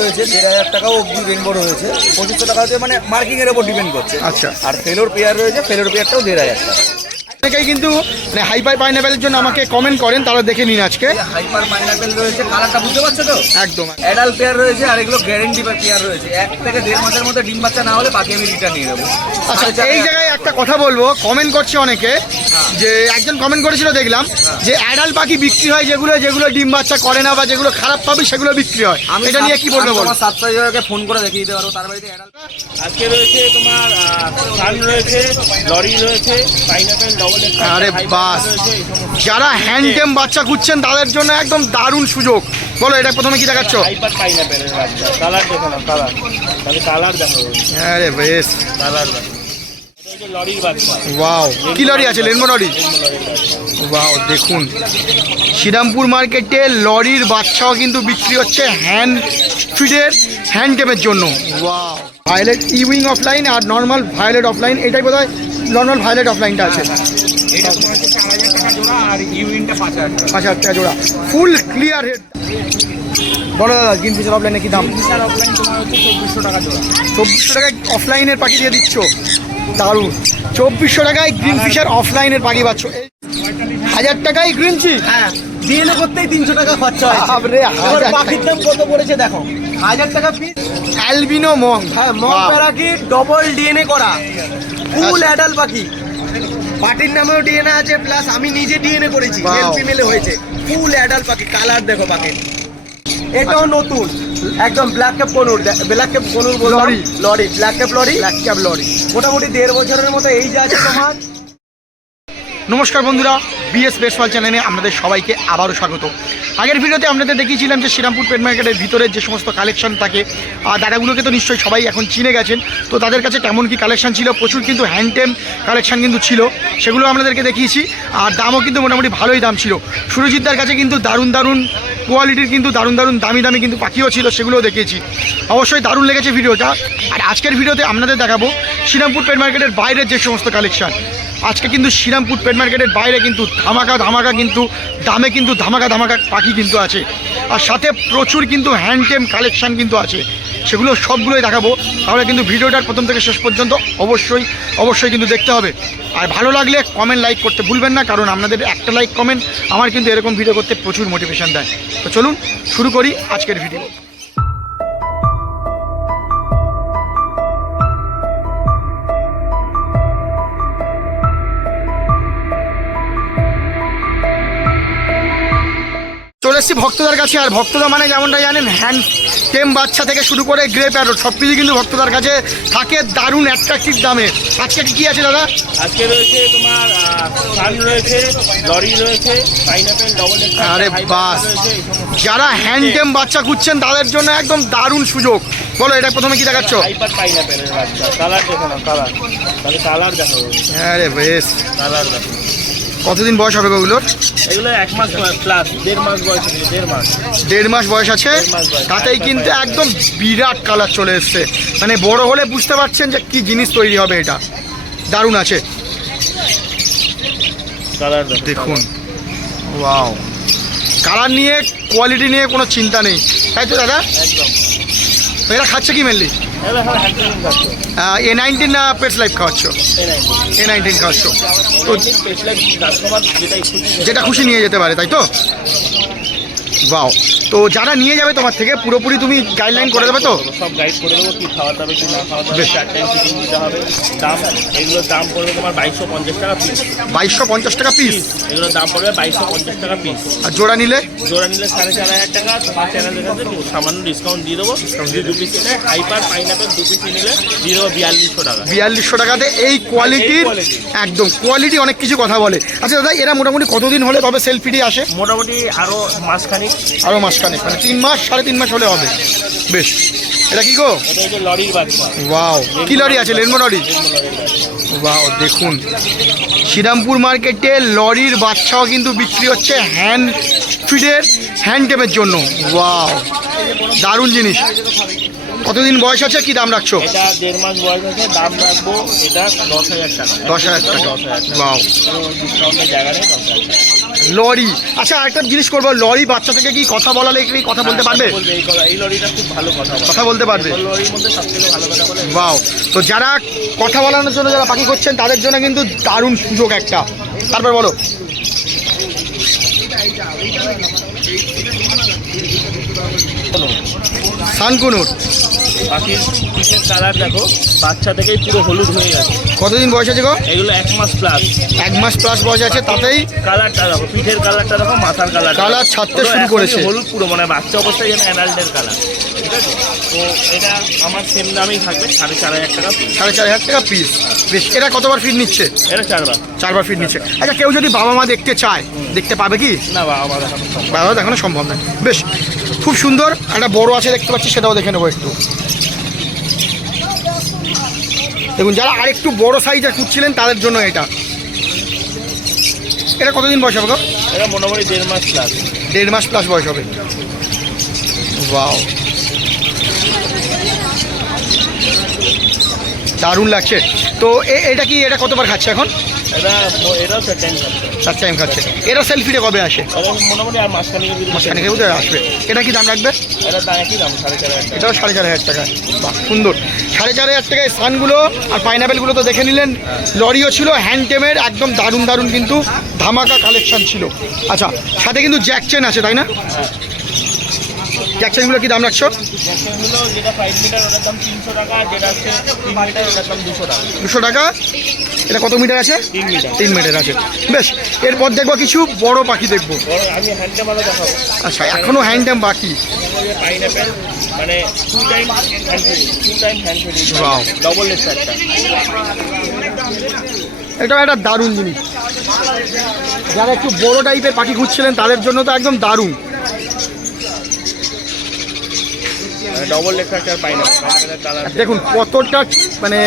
রয়েছে 1500 টাকাও অবধি রেনবো রয়েছে, 2500 টাকা হচ্ছে মানে মার্কিং এর উপর ডিপেন্ড করছে। আচ্ছা, আর ফেলোর পেয়ার রয়েছে, ফেলোর পেয়ারটাও 1500 টাকা। অনেকেই কিন্তু মানে হাইপার পাইনাপেলের জন্য আমাকে কমেন্ট করেন, তারা দেখে নিন আজকে। হাইপার পাইনাপেল রয়েছে, কালারটা বুঝতে পারছো তো? একদম অ্যাডাল্ট পেয়ার রয়েছে, আর এগুলো গ্যারেন্টি পেয়ার রয়েছে। 1 থেকে 1.5 মাসের মধ্যে ডিম বাচ্চা না হলে বাকি আমি রিটার্ন নিয়ে নেবো। আচ্ছা, এই জায়গায় একটা কথা বলবো, কমেন্ট করছে অনেকে, যে একজন কমেন্ট করেছিল দেখলাম যে অ্যাডাল্ট পাখি বিক্রি হয় যেগুলো যেগুলো ডিম বাচ্চা করে না বা যেগুলো খারাপ পাবি সেগুলো বিক্রি হয়, এটা নিয়ে কি বলবো? আমার সাবস্ক্রাইবারকে ফোন করে দেখিয়ে দিতে পারবো তার বাড়িতে অ্যাডাল্ট। আজকে রয়েছে তোমার সান রয়েছে, লরি রয়েছে, পাইনাপেল ডবল এক্স। আরে বাস, যারা হ্যান্ডটেম বাচ্চা খুঁজছেন তাদের জন্য একদম দারুণ সুযোগ। বলো, এটা প্রথমে কি দেখাচ্ছ? হাইপার পাইনাপেলের বাচ্চা। কালার দেখো না, কালার তাহলে কালার দেখো। আরে বেশ, কালার দেখো। এটা হচ্ছে লরির বাচ্চা। ওয়াও, কি লরি আছে? Rainbow lory. লরির বাচ্চা। ওয়াও, দেখুন শ্রীরামপুর মার্কেটে লরির বাচ্চাও কিন্তু বিক্রি হচ্ছে হ্যান্ড ফিডের হ্যান্ডটেমের জন্য। ওয়াও, ভায়োলেট ইউইং অফলাইন আর নর্মাল ভায়োলেট অফলাইন, এটাই বোধ হয় নর্মাল ভায়োলেট অফলাইনটা আছে। এটা তোমার হচ্ছে 4000 টাকা জোড়া, আর ইউইনটা 5000 টাকা। 5000 টাকা জোড়া, ফুল ক্লিয়ার হেড। বলো দাদা, গ্রিন ফিশার অফলাইনে কি দাম? ফিশার অফলাইন তোমার হচ্ছে 2400 টাকা জোড়া। 2400 টাকায় অফলাইনের পাখি দিয়ে দিচ্ছ, দারুণ। 2400 টাকায় গ্রিন ফিশার অফলাইনের পাখি পাচ্ছ। 1000 টাকায় গ্রিন চিক। হ্যাঁ, ডিএনএ করতেই 300 টাকা খরচা হয়। বাপরে, 1000 টাকা। পাখির দাম কত পড়েছে দেখো, 1000 টাকা পিস। অ্যালবিনো মং। হ্যাঁ, মগ প্যারাকি ডবল ডিএনএ করা, ফুল অ্যাডাল্ট পাখি। পাটির নামেও ডিএনএ আছে, প্লাস আমি নিজে ডিএনএ করেছি, Wow. মেল ফিমেলে হয়েছে। ফুল অ্যাডাল্ট পাখি, কালার দেখো পাখির। এটাও নতুন একদম black cap conure, black cap conure বললাম, lory. Lory, black cap lory, black cap lory. মোটামুটি 1.5 বছরের মতো এই যে আছে তোমার। নমস্কার বন্ধুরা, বিএস বেসওয়াল চ্যানেলে আপনাদের সবাইকে আবারও স্বাগত। আগের ভিডিওতে আপনাদের দেখিয়েছিলাম যে শ্রীরামপুর পেট মার্কেটের ভিতরে যে সমস্ত কালেকশন থাকে, আর দাদাগুলোকে তো নিশ্চয়ই সবাই এখন চিনে গেছেন। তো তাদের কাছে কেমন কি কালেকশন ছিল, প্রচুর কিন্তু হ্যান্ডটেম কালেকশন কিন্তু ছিল, সেগুলো আপনাদেরকে দেখিয়েছি। আর দামও কিন্তু মোটামুটি ভালোই দাম ছিল। সুরজিৎদার কাছে কিন্তু দারুণ দারুণ কোয়ালিটির কিন্তু দারুণ দারুণ দামি দামি কিন্তু পাখিও ছিল, সেগুলোও দেখিয়েছি। অবশ্যই দারুণ লেগেছে ভিডিওটা। আর আজকের ভিডিওতে আপনাদের দেখাবো শ্রীরামপুর পেট মার্কেটের বাইরের যে সমস্ত কালেকশন। আজকে কিন্তু শ্রীরামপুর পেট মার্কেটের বাইরে কিন্তু ধামাকা ধামাকা কিন্তু দামে কিন্তু ধামাকা ধামাকা পাখি কিন্তু আছে, আর সাথে প্রচুর কিন্তু হ্যান্ডটেম কালেকশন কিন্তু আছে, সেগুলো সবগুলোই দেখাবো। তাহলে কিন্তু ভিডিওটার প্রথম থেকে শেষ পর্যন্ত অবশ্যই অবশ্যই কিন্তু দেখতে হবে। আর ভালো লাগলে কমেন্ট লাইক করতে ভুলবেন না, কারণ আপনাদের একটা লাইক কমেন্ট আমার কিন্তু এরকম ভিডিও করতে প্রচুর মোটিভেশন দেয়। তো চলুন শুরু করি আজকের ভিডিও। চলে এসেছি ভক্তদার কাছে। আর ভক্তদা মানে যেমনটা জানেন, হ্যান্ড টেম বাচ্চা থেকে শুরু করে গ্রে প্যারট সব কিছু কিন্তু ভক্তদার কাছে থাকে দারুণ অ্যাট্রাকটিভ দামে। আজকে কি আছে দাদা? আজকে রয়েছে তোমার সান রয়েছে, লরি রয়েছে, পাইনাপেল ডবল এক্স। আরে বাস, যারা হ্যান্ডটেম বাচ্চা খুঁজছেন তাদের জন্য একদম দারুণ সুযোগ। বলো, এটা প্রথমে কি দেখাচ্ছ? হাইপার পাইনাপেলের বাচ্চা। কালার দেখো না, কালার তাহলে কালার দেখো। আরে বেশ, কালার দেখো। কতদিন বয়স হবে ওগুলোর? এগুলো 1 মাস প্লাস, 1.5 মাস বয়স আছে, 1.5 মাস। 1.5 মাস বয়স আছে, 1.5 মাস বয়স। তাতেই কিন্তু একদম বিরাট কালার চলে এসছে। মানে বড় হলে বুঝতে পারছেন যে কি জিনিস তৈরি হবে। এটা দারুণ আছে, কালার দেখুন। ওয়াও, কালার নিয়ে কোয়ালিটি নিয়ে কোনো চিন্তা নেই, তাই তো দাদা? একদম। এরা খাচ্ছে কি মেনলি? এগুলো এখন হ্যান্ডলিং করছে। A19 না পেটস লাইফ খাওয়াচ্ছ? A19 খাওয়াচ্ছ, তো কাস্টমার যেটা খুশি নিয়ে যেতে পারে, তাই তো? বাও, তো যারা নিয়ে যাবে তোমার থেকে পুরোপুরি তুমি গাইডলাইন করে দেবে তো? সব গাইড করে দেবো, কি খাওয়াতে হবে কি না খাওয়াতে হবে, বেশ। 4 টাইম ফিটিং দিতে হবে। দাম, এগুলোর দাম পড়বে তোমার 2250 টাকা পিস। 2250 টাকা পিস, এগুলোর দাম পড়বে 2250 টাকা পিস। আর জোড়া নিলে? জোড়া নিলে 4500 টাকা। তোমার চ্যানেলের কাছে সামান্য ডিসকাউন্ট দিয়ে দেবো। 2 পিস নিলে হাইপার পাইনাপেল 2 পিস নিলে দিয়ে দেবো 4200 টাকা। 4200 টাকাতে এই কোয়ালিটির, একদম কোয়ালিটি অনেক কিছু কথা বলে। আচ্ছা দাদা, এরা মোটামুটি কতদিন হলে তবে সেলফিটি আসে? মোটামুটি আরও মাসখানিক। আরও মাসখানেক, মানে 3 মাস 3.5 মাস হলে হবে। বেশ, এটা কি গো? এটা হচ্ছে লরির বাচ্চা। ওয়াও, কি লরি আছে? Rainbow lory. লরির বাচ্চা। ওয়াও, দেখুন শ্রীরামপুর মার্কেটে লরির বাচ্চাও কিন্তু বিক্রি হচ্ছে হ্যান্ড ফিডের হ্যান্ডটেমের জন্য। ওয়াও, দারুণ জিনিস। কতদিন বয়স আছে, কি দাম রাখছো? এটা 1.5 মাস বয়স আছে, দাম রাখবো এটা 10,000 টাকা। 10,000 টাকা। 10,000 টাকা। ওয়াও, ডিসকাউন্টের জায়গা নেই, 10,000 টাকা। লরি। আচ্ছা একটা জিনিস করবো, লরি বাচ্চা থেকে কি কথা বলালে কি কথা বলতে পারবে? বলবে এই লরিটা খুব ভালো কথা বলে। কথা বলতে পারবে? লরির মধ্যে সবথেকে ভালো কথা বলে। বাও, তো যারা কথা বলানোর জন্য যারা পাখি করছেন তাদের জন্য কিন্তু দারুণ সুযোগ একটা। তারপর বলো। সানকুনুর পাখির পিঠের কালার দেখো, বাচ্চা থেকেই পুরো হলুদ হয়ে গেছে। কতদিন বয়স আছে গো? এগুলো 1 মাস প্লাস। 1 মাস প্লাস বয়স আছে, তাতেই কালারটা দেখো, পিঠের কালারটা দেখো, মাথার কালার কালার ছাড়তে শুরু করেছে। হলুদ পুরো, মানে বাচ্চা অবস্থায় যেন অ্যাডাল্টের কালার। ঠিক আছে, তো এটা আমার সেম দামেই থাকবে 4,500 টাকা। 4,500 টাকা পিস। বেশ, এরা কতবার ফিড নিচ্ছে? এটা 4 বার। 4 বার ফিড নিচ্ছে। আচ্ছা কেউ যদি বাবা মা দেখতে চায়, দেখতে পাবে কি? না বাবা, আমার দেখানো সম্ভব। বাবা দেখানো সম্ভব নয়। বেশ, খুব সুন্দর। একটা বড় আছে দেখতে পাচ্ছি, সেটাও দেখে নেবো একটু। দেখুন, যারা আরেকটু বড় সাইজের খুঁজছিলেন তাদের জন্য এটা। এটা কতদিন বয়স হবে গো? এটা মোটামুটি 1.5 মাস প্লাস। 1.5 মাস প্লাস বয়স হবে। ওয়াও, দারুণ লাগছে। তো এটা কি, এটা কতবার খাচ্ছে এখন? এটাও সেট টাইম থাকবে। 4 টাইম খাচ্ছে। এটা সেলফিটা কবে আসে? এটা মোটামুটি আর মাসখানেকের ভিতরে। মাসখানেকের মধ্যে আসবে। এটা কি দাম রাখবে? এটা দাম একই দাম, 4,500 টাকা। এটাও 4,500 টাকা। বাহ, সুন্দর। 4,500 টাকায় সানগুলো আর পাইনাপেলগুলো তো দেখে নিলেন। লরিও ছিল, হ্যান্ডটেমের একদম দারুণ দারুণ কিন্তু ধামাকা কালেকশন ছিল। আচ্ছা, সাথে কিন্তু জ্যাক চেন আছে, তাই না? জ্যাক চেনগুলো কি দাম রাখছো? জ্যাকসনগুলো যেটা 5 মিটার ওটার দাম 300 টাকা, আর যেটা হচ্ছে 3 মিটার ওটার দাম 200 টাকা। 200 টাকা। এটা কত মিটার আছে? 3 মিটার। 3 মিটার আছে। বেশ, এরপর দেখবো কিছু বড় পাখি দেখবো। আমি হ্যান্ডটেমারও দেখাবো। আচ্ছা, এখনো হ্যান্ডটেম বাকি। পাইনাপেল মানে 2 time hand feeding, 2 time hand feeding, Wow. Double লেসটা একটা। এটা একটা দারুণ জিনিস। যারা একটু বড় টাইপের পাখি খুঁজছিলেন তাদের জন্য তো একদম দারুণ। ডবল লেসটা পাইনাপেলের কালার দেখুন কতটা মানে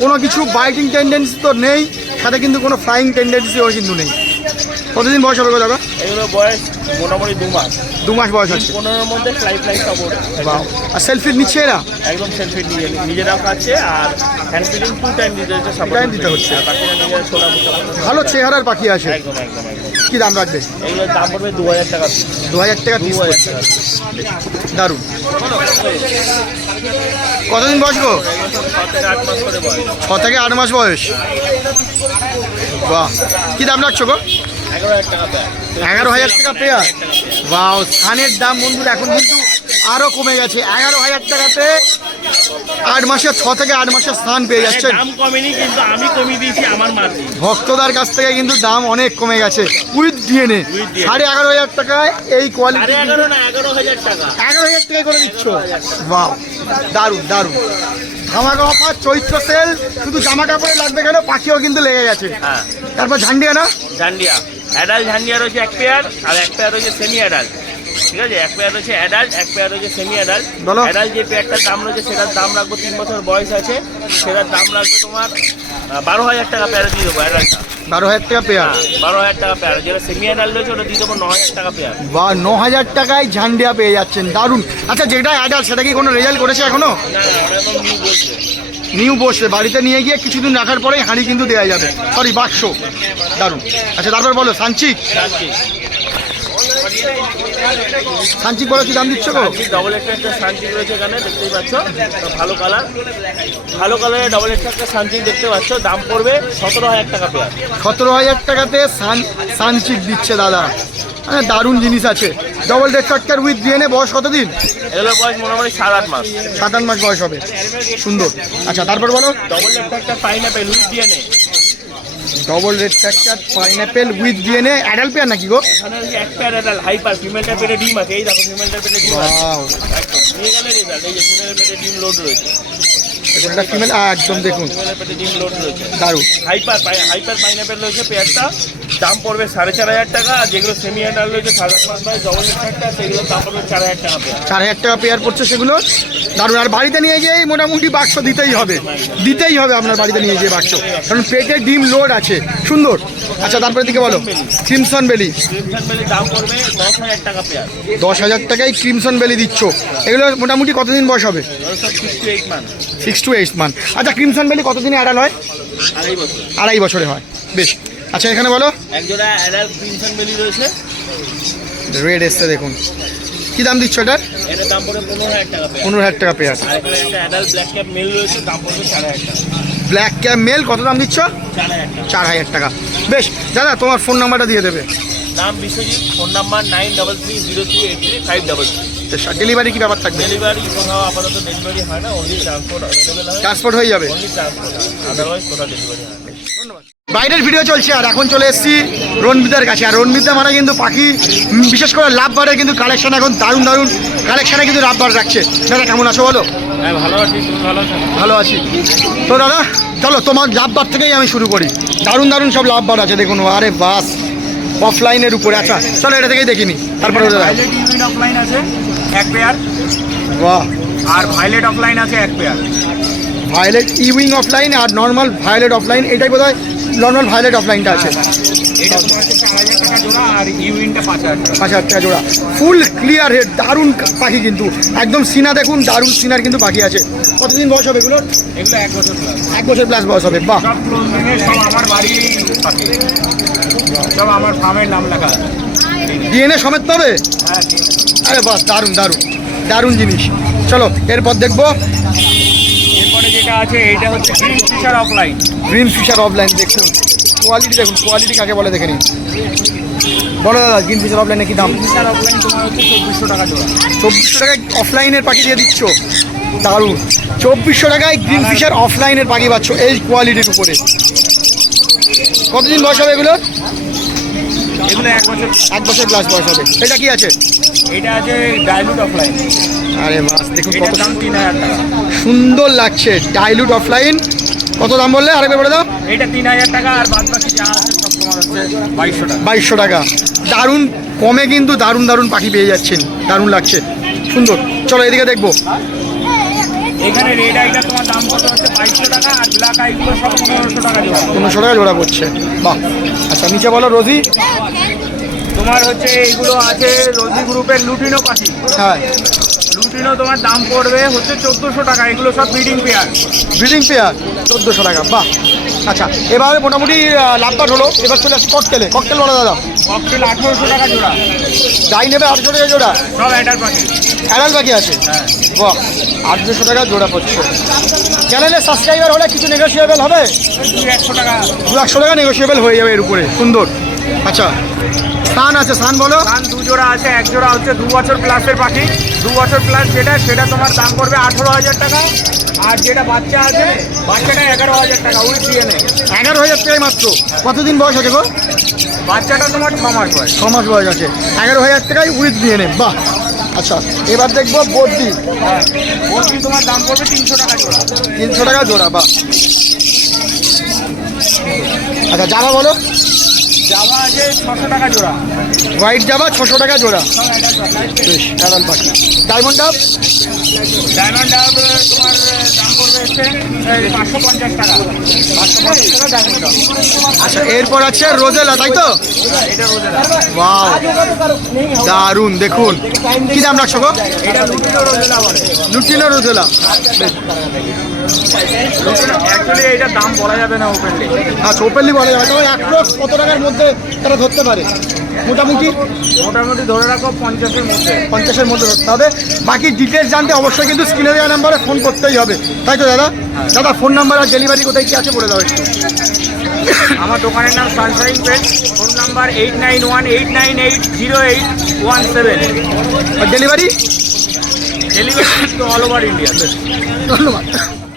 কোনো কিছু বাইটিং টেন্ডেন্সি তো নেই, সাথে কিন্তু কোনো ফ্লাইং টেন্ডেন্সিও কিন্তু নেই। কতদিন বয়স হবে গো দাদা? এগুলো বয়স মোটামুটি 2 মাস। 2 মাস বয়স আছে। 15 এর মধ্যে ফ্লাই সাপোর্ট। বাহ, আর সেলফি নিচ্ছে এরা? একদম সেলফি নিজেরাও খাচ্ছে, আর হ্যান্ড ফিডিং 2 টাইম দিতে হচ্ছে, সাপোর্ট টাইম দিতে হচ্ছে। বাকিরা নিজেরা ছোলা মুখে। ভালো চেহারার পাখি আছে। একদম একদম একদম। কি দাম রাখবে? এগুলোর দাম পড়বে 2,000 টাকা। 2,000 টাকা পিস। 2,000 টাকা। দারুণ। কতদিন বয়স গো? এগুলো সব 7 থেকে 8 মাস করে বয়স। 6 থেকে 8 মাস বয়স। বাহ, কি দাম রাখছো গো? 11,000 টাকা পেয়ার। 11,000 টাকা পেয়ার। বাহ, স্থানের দাম বন্ধুরা এখন কিন্তু আরো কমে গেছে। 11,000 টাকাতে 8 মাসের 6 থেকে 8 মাসের স্থান পেয়ে যাচ্ছেন। দাম কমেনি, কিন্তু আমি কমিয়ে দিয়েছি আমার মার্জিন। ভক্তদার কাছ থেকে কিন্তু দাম অনেক কমে গেছে উইথ ডিএনএ। With DNA 11,500 টাকায় এই কোয়ালিটি 11,500 না 11,000 টাকা। 11,000 টাকায় করে দিচ্ছ। বাহ, দারুণ দারুণ। ধামাকা অফার, চৈত্র সেল। শুধু জামা কাপড়ে লাগবে কেন, পাখিও কিন্তু লেগে গেছে। হ্যাঁ, তারপর ঝান্ডিয়া না? ঝান্ডিয়া অ্যাডাল্ট ঝান্ডিয়া রয়েছে 1 পেয়ার, আর 1 পেয়ার রয়েছে সেমি অ্যাডাল্ট। ঠিক আছে, 1 পেয়ার রয়েছে অ্যাডাল্ট, 1 পেয়ার রয়েছে সেমি অ্যাডাল্ট। বলো। অ্যাডাল্ট যে পেয়ারটার দাম রয়েছে সেটার দাম রাখবো, 3 বছর বয়স আছে, সেটার দাম রাখবে তোমার 12,000 টাকা পেয়ার দিয়ে দেবো অ্যাডাল্টটা। 12,000 টাকা পেয়ার। 12,000 টাকা পেয়ার। যেটা সেমি অ্যাডাল্ট রয়েছে ওটা দিয়ে দেবো 9,000 টাকা পেয়ার। বা 9,000 টাকায় ঝান্ডিয়া পেয়ে যাচ্ছেন, দারুণ। আচ্ছা, যেটা অ্যাডাল্ট সেটা কি কোনো রেজাল্ট করেছে এখনো? না না, ওটা একদম নিউ বলছে। নিউ বসবে, বাড়িতে নিয়ে গিয়ে কিছুদিন রাখার পরেই হাঁড়ি কিন্তু দেওয়া যাবে, সরি বাক্স। দারুণ। আচ্ছা, তারপর বলো সানচিক। শান্তি সানচিক বলো, কি দাম দিচ্ছ গো? ডবল একটা শান্তি রয়েছে এখানে, দেখতেই পাচ্ছ। তো ভালো কালার, ভালো কালারের ডবল একটা শান্তি দেখতে পাচ্ছ। দাম পড়বে 17,000 টাকা পেয়ার। 17,000 টাকাতে সানচিক দিচ্ছে দাদা। হ্যাঁ, দারুণ জিনিস আছে। Double red factor with DNA. বয়স কতদিন? এগুলোর বয়স মোটামুটি 7-8 মাস। 7-8 মাস বয়স হবে। সুন্দর। আচ্ছা, তারপর বলো। ডবল একটা pineapple with DNA. Double red factor pineapple with DNA. Adult pair নাকি গো? এখানে হচ্ছে 1 পেয়ার অ্যাডাল্ট হাইপার, ফিমেলটার পেটে ডিম আছে। এই দেখো ফিমেলটার পেটে ডিম আছে। ওয়াও, একদম নিয়ে গেলে রেজাল্ট। এই যে ফিমেলের পেটে ডিম লোড রয়েছে। এটা ফিমেল একদম দেখুন, ফিমেলের পেটে ডিম লোড রয়েছে। দারুণ। হাইপার পাইনাপেল রয়েছে পেয়ারটা। দাম পড়বে 4,500 টাকা। আর যেগুলো সেমি অ্যাডাল্ট রয়েছে 7-8 মাস বয়স ডবল একটা, সেগুলোর দাম পড়বে 4,000 টাকা পেয়ার। 4,000 টাকা পেয়ার পড়ছে সেগুলো। দারুণ। আর বাড়িতে নিয়ে গিয়ে মোটামুটি বাক্স দিতেই হবে, দিতেই হবে আপনার বাড়িতে নিয়ে গিয়ে বাক্স, কারণ পেটে ডিম লোড আছে। সুন্দর। আচ্ছা, তারপরে দিকে বলো। ক্রিমসন বেলি। ক্রিমসন বেলির দাম পড়বে 10,000 টাকা পেয়ার। 10,000 টাকায় ক্রিমসন বেলি দিচ্ছ। এগুলো মোটামুটি কতদিন বয়স হবে? ওগুলো সব 6 to 8 মান্থ। 6 to 8 month. আচ্ছা, ক্রিমসন বেলি কতদিনে অ্যাডাল্ট হয়? 2.5 বছর। 2.5 বছরে হয়। বেশ। আচ্ছা এখানে বলো এক জোড়া অ্যাডাল্ট ক্রিমসন বেলি রয়েছে, রেড এসছে দেখুন, কি দাম দিচ্ছ এটার? এটার দাম পড়বে 15,000 টাকা পেয়ার। 15,000 টাকা পেয়ার। আর এখানে একটা অ্যাডাল্ট ব্ল্যাক ক্যাপ মেল রয়েছে, দাম পড়বে 4,000 টাকা। ব্ল্যাক ক্যাপ মেল কত দাম দিচ্ছ? 4,000 টাকা। 4,000 টাকা। বেশ দাদা তোমার ফোন নাম্বারটা দিয়ে দেবে। নাম বিশ্বজিৎ, ফোন নাম্বার 9330383533। ডেলিভারি কি ব্যাপার থাকবে? ডেলিভারি কোথাও আপাতত ডেলিভারি হয় না, অনলি ট্রান্সপোর্ট অ্যাভেলেবল হয়, ট্রান্সপোর্ট হয়ে যাবে। অনলি ট্রান্সপোর্ট, আদারওয়াইজ কোথাও ডেলিভারি হয় না। ধন্যবাদ। বাইরের ভিডিও চলছে আর এখন চলে এসেছি রণবিদার কাছে। আর রণবিদা মানে কিন্তু পাখি বিশেষ করে লাভ বার্ডের কিন্তু কালেকশন এখন দারুণ দারুণ কালেকশানে কিন্তু লাভ বার্ড রাখছে। দাদা কেমন আছো বলো? হ্যাঁ ভালো আছি, তুমি ভালো আছো? ভালো আছি। তো দাদা চলো তোমার লাভ বার্ড থেকেই আমি শুরু করি। দারুণ দারুণ সব লাভ বার্ড আছে দেখুন। আরে বাস অফলাইনের উপরে। আচ্ছা চলো এটা থেকেই দেখিনি, তারপরে ভাইলেট ইউনিট অফলাইন আছে এক পেয়ার, বাহ। আর ভাইলেট অফলাইন আছে এক পেয়ার। ভায়োলেট ইউইং অফলাইন আর নর্মাল ভায়োলেট অফলাইন, এটাই বোধ হয় নর্মাল ভায়োলেট অফলাইনটা আছে। এটা তোমার হচ্ছে 4,000 টাকা জোড়া, আর ইউইনটা 5,000 টাকা। 5,000 টাকা জোড়া। ফুল ক্লিয়ার হেড, দারুণ পাখি কিন্তু একদম সিনা দেখুন, দারুণ সিনার কিন্তু পাখি আছে। কতদিন বয়স হবে এগুলোর? এগুলো 1 বছর প্লাস। 1 বছর প্লাস বয়স হবে। বাহ। সব ক্লোজিংয়ে সব আমার বাড়ির পাখি, সব আমার ফার্মের নাম লেখা আছে। ডিএনএ সমেত পাবে? হ্যাঁ। আরে বাস দারুণ দারুণ দারুণ জিনিস। চলো এরপর দেখবো। এরপরে যেটা আছে এইটা হচ্ছে green fisher offline. Green fisher offline দেখুন, কোয়ালিটি দেখুন, কোয়ালিটি কাকে বলে দেখে নিন। বলো দাদা গ্রিন ফিশার অফলাইনে কি দাম? ফিশার অফলাইন তোমার হচ্ছে 2,400 টাকা জোড়া। 2,400 টাকায় অফলাইনের পাখি দিয়ে দিচ্ছ, দারুণ। 2,400 টাকায় গ্রিন ফিশার অফলাইনের পাখি পাচ্ছ এই কোয়ালিটির উপরে। কতদিন বয়স হবে এগুলো? এগুলো 1 বছর। 1 বছর প্লাস বয়স হবে। এটা কি আছে? এটা আছে ডাইলুট অফলাইন। আরে বাস দেখুন কত এটার দাম 3,000 টাকা। সুন্দর লাগছে। ডাইলুট অফলাইন কত দাম বললে আরেকবার বলে দাও? এটা 3,000 টাকা, আর বাদ বাকি যা আছে সব তোমার হচ্ছে 2,200 টাকা। 2,200 টাকা। দারুণ কমে কিন্তু দারুণ দারুণ পাখি পেয়ে যাচ্ছেন, দারুণ লাগছে, সুন্দর। চলো এদিকে দেখবো। এখানে রেড আইটা তোমার দাম কত হচ্ছে 2,200 টাকা, আর ব্ল্যাক আইগুলো সব 1,500 টাকা জোড়া। 1,500 টাকা জোড়া পড়ছে। বাহ। আচ্ছা নিচে বলো রোজি। তোমার হচ্ছে এইগুলো আছে রোজি গ্রুপের লুটিনো পাখি। হ্যাঁ লুটিনো তোমার দাম পড়বে হচ্ছে 1,400 টাকা। এগুলো সব ব্রিডিং পেয়ার। ব্রিডিং পেয়ার 1,400 টাকা। বাহ। আচ্ছা এবারে মোটামুটি লাভবাট হলো। এবার চলে আসি ককটেলে। ককটেল বলো দাদা। ককটেল 1,800 টাকা জোড়া। যাই নেবে 800 টাকা জোড়া। সব অ্যাডাল্ট পাখি। অ্যাডাল্ট পাখি আছে। হ্যাঁ। বাহ। 800 টাকা জোড়া পড়ছে। চ্যানেলে সাবস্ক্রাইবার হলে কিছু নেগোসিয়েবল হবে? 200 টাকা। 200 টাকা নেগোসিয়েবল হয়ে যাবে এর উপরে। সুন্দর। আচ্ছা সান আছে, সান বলো। কান 2 জোড়া আছে। এক জোড়া হচ্ছে 2 বছর প্লাসের পাখি। 2 বছর প্লাস সেটা তোমার দাম পড়বে 18,000 টাকা। আর যেটা বাচ্চা আছে বাচ্চাটা 11,000 টাকা উইথ ডিএনএ। 11,000 টাকায় মাত্র। কতদিন বয়স আছে গো? বাচ্চাটা তোমার 6 মাস বয়স। 6 মাস বয়স আছে। 11,000 টাকায় উইথ ডিএনএ। বাহ। আচ্ছা এবার দেখবো বদ্রি। বদ্রি তোমার দাম পড়বে 300 টাকা জোড়া। 300 টাকা জোড়া। বাহ। আচ্ছা জামা বলো। জামা আছে 600 টাকা জোড়া। হোয়াইট জামা 600 টাকা জোড়া। সব অ্যাডাল্ট পাখি। বেশ অ্যাডাল্ট পাখি। ডায়মন্ড ডাব। ডায়মন্ড ডাব তোমার দাম পড়বে হচ্ছে 550 টাকা। 550 টাকা ডায়মন্ড ডাব। আচ্ছা এরপর আছে রোজেলা, তাই তো? এটা রোজেলা। ওয়াও দারুন দেখুন। কি দাম রাখছো গো? এটা লুটিনো রোজেলা বলে। Lutino rosella. অ্যাকচুয়ালি এইটার দাম বলা যাবে না ওপেনলি। আচ্ছা ওপেনলি বলা যাবে। তবে অ্যাপ্রক্স কত টাকার মধ্যে তারা ধরতে পারে? মোটামুটি ধরে রাখো 50-এর মধ্যে। 50-এর মধ্যে ধরতে হবে। বাকি ডিটেলস জানতে অবশ্যই কিন্তু স্ক্রিনে দেওয়া নাম্বারে ফোন করতেই হবে, তাই তো দাদা? দাদা ফোন নাম্বার আর ডেলিভারি কোথায় কি আছে বলে দাও একটু। আমার দোকানের নাম সানশাইন পেট। Phone number 8918980817। আর ডেলিভারি? ডেলিভারি তো অল ওভার ইন্ডিয়া। ধন্যবাদ।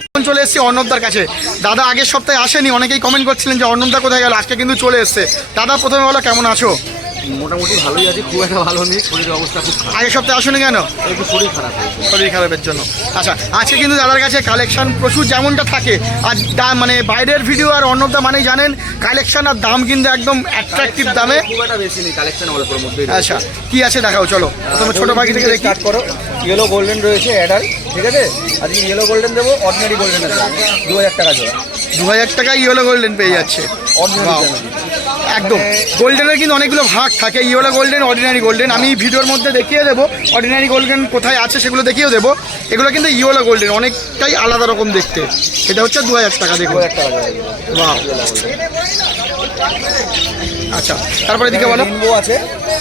এখন চলে এসেছি অর্ণবদার কাছে। দাদা আগের সপ্তাহে আসেনি, অনেকেই কমেন্ট করছিলেন যে অর্ণবদা কোথায় গেল। আজকে কিন্তু চলে এসেছে। দাদা প্রথমে বলো কেমন আছো? মোটামুটি ভালোই আছে, খুব একটা ভালো নেই, শরীরের অবস্থা খুব খারাপ। আগের সপ্তাহে আসেনি কেন? একটু শরীর খারাপ হয়েছে। শরীর খারাপের জন্য। আচ্ছা আজকে কিন্তু দাদার কাছে কালেকশন প্রচুর যেমনটা থাকে। আর দাম মানে বাইরের ভিডিও আর অর্ণবদা মানেই জানেন কালেকশন আর দাম কিন্তু একদম অ্যাট্রাকটিভ দামে। খুব একটা বেশি নেই, কালেকশন অল্পের মধ্যে। আচ্ছা কি আছে দেখাও চলো। প্রথমে ছোটো পাখি থেকে স্টার্ট করো। ইয়েলো গোল্ডেন রয়েছে অ্যাডাল্ট, ঠিক আছে? আজকে ইয়েলো গোল্ডেন দেবো, অর্ডিনারি গোল্ডেন আছে 2,000 টাকা জোড়া। 2,000 টাকা ইয়েলো গোল্ডেন পেয়ে যাচ্ছে। অর্ডিনারি। একদম গোল্ডেনের কিন্তু অনেকগুলো ভাগ থাকে, ইয়েলো গোল্ডেন, অর্ডিনারি গোল্ডেন। আমি ভিডিওর মধ্যে দেখিয়ে দেবো অর্ডিনারি গোল্ডেন কোথায় আছে, সেগুলো দেখিয়েও দেবো। এগুলো কিন্তু ইয়েলো গোল্ডেন, অনেকটাই আলাদা রকম দেখতে। এটা হচ্ছে 2000 টাকা, দেখুন। বাহ, আচ্ছা, তারপরে এদিকে বলো।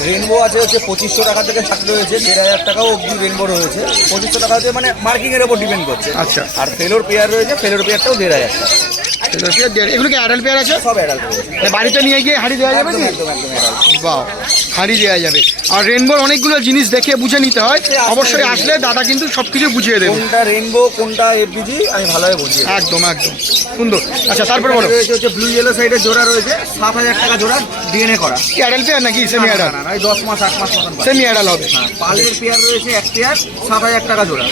রেনবো আছে হচ্ছে 2500 টাকা থেকে স্টার্ট রয়েছে, 1500 টাকাও অব্দি রেনবো রয়েছে। 2500 টাকা হচ্ছে মানে মার্কিং এর উপর ডিপেন্ড করছে। আচ্ছা, আর ফেলোর পেয়ার রয়েছে, ফেলোর পেয়ারটাও 1500 টাকা। এগুলো কি অ্যাডাল্ট পেয়ার আছে? সব অ্যাডাল্ট রয়েছে। বাড়িতে নিয়ে গিয়ে হাঁড়ি দেওয়া যাবে? একদম অ্যাডাল্ট। বাহ, হাঁড়ি দেওয়া যাবে। আর রেনবোর অনেকগুলো জিনিস দেখে বুঝে নিতে হয়, অবশ্যই আসলে দাদা কিন্তু সব কিছু বুঝিয়ে দেবে। কোনটা রেনবো কোনটা এফবিজি আমি ভালোভাবে বুঝিয়ে দেব। একদম একদম সুন্দর। আচ্ছা, তারপরে বলো। রয়েছে হচ্ছে ব্লু ইয়েলো সাইডের জোড়া রয়েছে 7000 টাকা জোড়া, ডিএনএ করা। কি অ্যাডাল্ট পেয়ার নাকি সেমি অ্যাডাল্ট? না, এই 10 মাস 8 মাস মতন পাবে। সেমি অ্যাডাল্ট হবে। পালের পেয়ার রয়েছে এক পেয়ার 7000 টাকা জোড়া।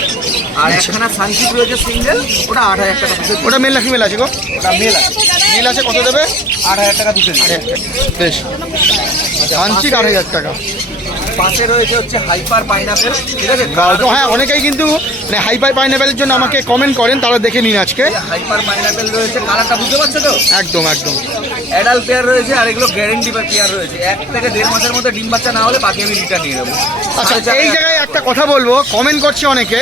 আর একখানা সানচিপ রয়েছে সিঙ্গেল, ওটা 8000 টাকা পিস। ওটা মেল না ফিমেল আছে গো? ওটা মেল আছে। মেল আছে, কত দেবে? 8000 টাকা পিস। বেশ, আনছি 8000 টাকা। পাশে রয়েছে হচ্ছে হাইপার পাইনাপেল, ঠিক আছে? তো হ্যাঁ, অনেকেই কিন্তু মানে হাইপাই পাইনাপেলের জন্য আমাকে কমেন্ট করেন, তারা দেখে নিন আজকে। হাইপার পাইনাপেল রয়েছে, কালারটা বুঝতে পারছো তো? একদম একদম অ্যাডাল্ট পেয়ার রয়েছে, আর এগুলো গ্যারেন্টি পেয়ার রয়েছে। 1 থেকে 1.5 মাসের মধ্যে ডিম বাচ্চা না হলে বাকি আমি রিটার্ন নিয়ে নেবো। আচ্ছা, এই জায়গায় একটা কথা বলবো, কমেন্ট করছে অনেকে,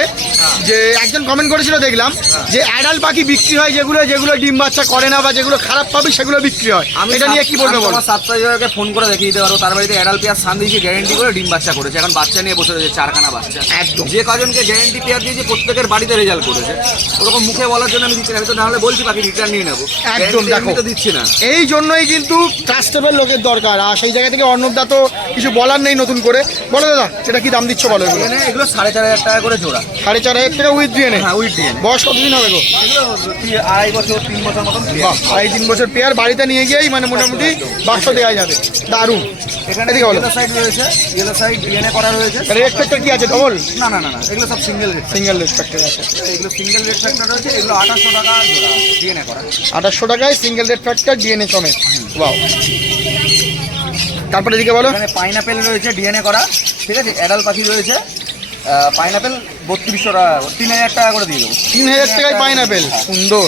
যে একজন কমেন্ট করেছিল দেখলাম যে অ্যাডাল্ট পাখি বিক্রি হয় যেগুলো যেগুলো ডিম বাচ্চা করে না বা যেগুলো খারাপ পাবি সেগুলো বিক্রি হয়। এটা নিয়ে কি বলবো? আমার সাবস্ক্রাইবারকে ফোন করে দেখিয়ে দিতে পারবো, তার বাড়িতে অ্যাডাল্ট পেয়ার সান দিয়েছি, গ্যারেন্টি করে ডিম বাচ্চা করেছে। এখন বাচ্চা নিয়ে বসে রয়েছে 4খানা বাচ্চা। একদম, যে কজনকে গ্যারেন্টি পেয়ার দিয়েছি প্রত্যেকের বাড়িতে রেজাল্ট করেছে। ওরকম মুখে বলার জন্য আমি দিচ্ছি না, আমি তো না হলে বলছি বাকি রিটার্ন নিয়ে নেবো। একদম, দেখো তো দিচ্ছি না। এই জন্যই কিন্তু ট্রাস্টেবল লোকের দরকার। আর সেই জায়গা থেকে অর্ণবদা তো কিছু বলার নেই নতুন করে। বলো দাদা, সেটা কি দাম দিচ্ছ বলো? এগুলো এগুলো 4500 টাকা করে জোড়া। 4500 টাকা উইথ ডিএনএ? হ্যাঁ, উইথ ডিএনএ। বয়স কতদিন হবে গো? এগুলো 2.5 বছর 3 বছর মতন। বাহ, 2.5-3 বছর পেয়ার বাড়িতে নিয়ে গিয়েই মানে মোটামুটি বাক্স দেওয়া যাবে। দারুণ। এখানে এদিকে বলো। ইয়েলো সাইড রয়েছে, ইয়েলো সাইড ডিএনএ করা রয়েছে। রেড ফ্যাক্টর কি আছে? ডবল? না না না না, এগুলো সব single rate. Single red factor আছে। এগুলো সিঙ্গেল রেট ফ্যাক্টর রয়েছে, এগুলো 2800 টাকা জোড়া ডিএনএ করা। 2800 টাকায় সিঙ্গেল রেড ফ্যাক্টর ডিএনএ সমেত। বাহ, তারপরে এদিকে বলো। এখানে পাইনাপেল রয়েছে ডিএনএ করা, ঠিক আছে? অ্যাডাল্ট পাখি রয়েছে। পাইনাপেল 3200 টাকা, 3000 টাকা করে দিয়ে দেবো। 3000 টাকায় পাইনাপেল? সুন্দর,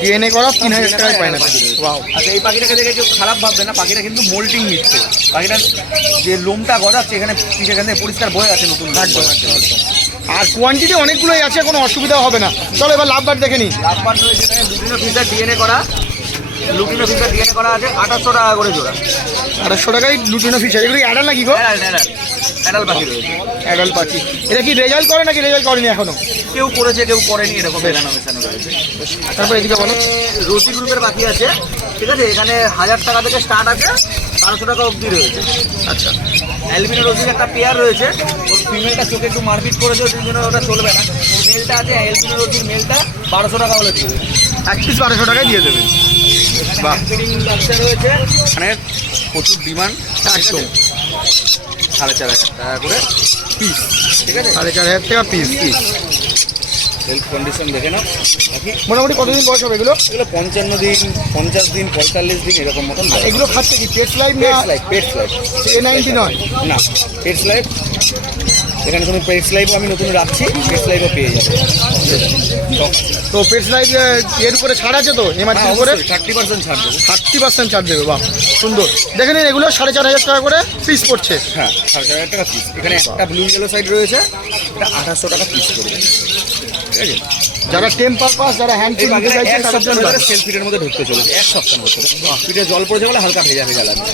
ডিএনএ করা 3000 টাকায় পাইনাপেল। ওয়াও। আচ্ছা, এই পাখিটাকে দেখে কেউ খারাপ ভাববে না, পাখিটা কিন্তু মোল্টিং নিচ্ছে। পাখিটার যে লোমটা গজাচ্ছে এখানে পিঠে এখানে পরিষ্কার বয়ে আছে নতুন। একদম একদম। আর কোয়ান্টিটি অনেকগুলোই আছে, কোনো অসুবিধা হবে না। চলো এবার লাভবার দেখে নিই। লাভবার রয়েছে এখানে লুটিনো ফিচার ডিএনএ করা, লুটিনো ফিচার ডিএনএ করা আছে 2800 টাকা করে জোড়া। 2800 টাকায় লুটিনো ফিশার। এগুলো কি অ্যাডাল্ট নাকি গো? অ্যাডাল্ট পাখি রয়েছে। অ্যাডাল্ট পাখি। এটা কি রেজাল্ট করে নাকি রেজাল্ট করেনি এখনো? কেউ করেছে কেউ করেনি, এরকম মেলানো মেশানো রয়েছে। তারপর এদিকে বলো। রশি গ্রুপের পাখি আছে, ঠিক আছে? এখানে 1000 টাকা থেকে স্টার্ট আছে, 1200 টাকা অবধি রয়েছে। আচ্ছা, অ্যালবিনো রশির একটা পেয়ার রয়েছে, ওর ফিমেলটা চোখে একটু মারপিট করেছে, ওই জন্য ওটা চলবে না। মেলটা আছে অ্যালবিনো রশির মেলটা 1200 টাকা হলে দিয়ে দেবে। এক পিস 1200 টাকায় দিয়ে দেবে। বাহ, বাচ্চা রয়েছে, মানে প্রচুর ডিমান্ড। একদম 4500 টাকা করে পিস, ঠিক আছে? 4500 টাকা পিস। হেলথ কন্ডিশন দেখে নাও বাকি। মোটামুটি কতদিন বয়স হবে এগুলো? এগুলো 55 দিন, 50 দিন, 45 দিন এরকম মতন। এগুলো খাচ্ছে কি পেটস লাইফ না পেটস লাইফ A90 নয়? না, পেটস লাইফ। এখানে কোনো পেটস লাইফও আমি নতুন রাখছি, পেটস লাইফও পেয়ে যাবে। তো পেটস লাইফ এর উপরে ছাড় আছে তো? এমআরপি উপরে 30% ছাড় দেবো। 30% ছাড় দেবে। বাহ, সুন্দর। দেখে নিন, এগুলো 4500 টাকা করে পিস পড়ছে। হ্যাঁ, 4500 টাকা পিস। এখানে একটা ব্লু ইয়েলো সাইড রয়েছে, এটা 2800 টাকা পিস করবে, ঠিক আছে? যারা টেম্পার পাস, যারা হ্যান্ড এই ফিড নিতে বাকিটা চাইছে এক তাদের সপ্তাহ জন্য ধরে সেল ফিডের মধ্যে ঢুকতে চলেছে, 1 সপ্তাহ মধ্যে। ফিডে জল পড়েছে বলে হালকা ভেজা ভেজা লাগবে।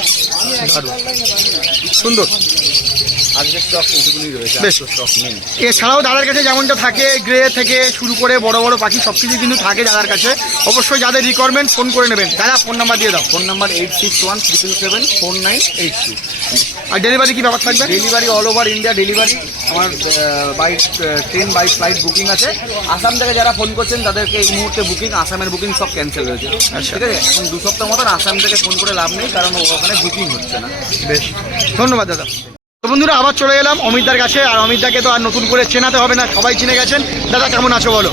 সুন্দর। আজকে স্টক এইটুকুনি রয়েছে, বেশ। স্টক নেই। এছাড়াও দাদার কাছে যেমনটা থাকে, গ্রে থেকে শুরু করে বড় বড় পাখি সব কিছু কিন্তু থাকে দাদার কাছে। অবশ্যই যাদের রিকোয়ারমেন্ট ফোন করে নেবেন। দাদা ফোন নাম্বার দিয়ে দাও। Phone number 8617774982। আর ডেলিভারি কি ব্যাপার থাকবে? Delivery all over India delivery. আমার by train by flight booking আছে। আসাম থেকে যারা ফোন করছেন তাদেরকে এই মুহূর্তে বুকিং, আসামের বুকিং সব ক্যান্সেল হয়েছে, আচ্ছা। ঠিক আছে? এখন 2 সপ্তাহ মতন আসাম থেকে ফোন করে লাভ নেই, কারণ ওখানে বুকিং হচ্ছে না। বেশ, ধন্যবাদ দাদা। তো বন্ধুরা, আবার চলে এলাম অমিতদার কাছে। আর অমিতদাকে তো আর নতুন করে চেনাতে হবে না, সবাই চিনে গেছেন। দাদা কেমন আছো বলো?